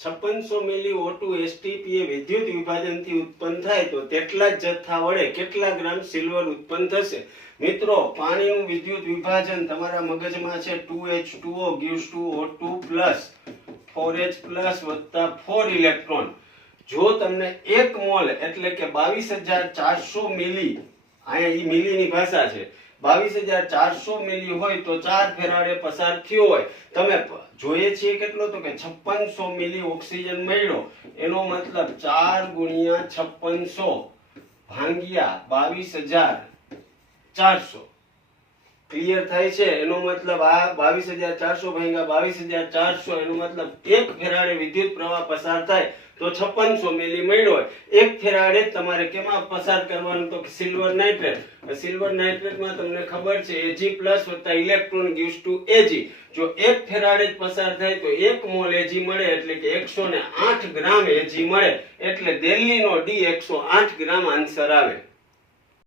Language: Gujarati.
5600 મિલી O2 STPA વિદ્યુત વિભાજનથી ઉત્પન્ન થાય તો તેટલા જ જથ્થા વડે કેટલા ગ્રામ સિલ્વર ઉત્પન્ન થશે? મિત્રો, પાણીનું વિદ્યુત વિભાજન તમારા મગજમાં છે 2H2O gives to O2 4H વત્તા 4 ઇલેક્ટ્રોન. જો તમને 1 મોલ એટલે કે 22400 મિલી, અહીંયા ઈ મિલીની ભાષા છે, 22400 મિલી હોય તો 4 ફેરાડે પસાર થયો હોય. તમે જોઈએ છીએ કેટલો? તો કે 5600 મિલી ઓક્સિજન મળ્યો. એનો મતલબ 4 ગુણ્યા 5600 ભાંગ્યા 22400. ક્લિયર થાય છે? એનો મતલબ આ 22400 ભાંગ્યા 22400 એનો મતલબ 1 ફેરાડે વિદ્યુત પ્રવાહ પસાર થાય તો 5600 મિલી મળ્યો હોય. 1 ફેરાડે તમારે કેમાં પસાર કરવાનું? તો સિલ્વર નાઇટ્રેટ. સિલ્વર નાઇટ્રેટમાં તમને ખબર છે Ag+ વત્તા ઇલેક્ટ્રોન gives to Ag. જો 1 ફેરાડે જ પસાર થાય તો 1 મોલ Ag મળે, એટલે કે 108 ગ્રામ Ag મળે. એટલે દિલ્હીનો D 108 ગ્રામ આન્સર આવે.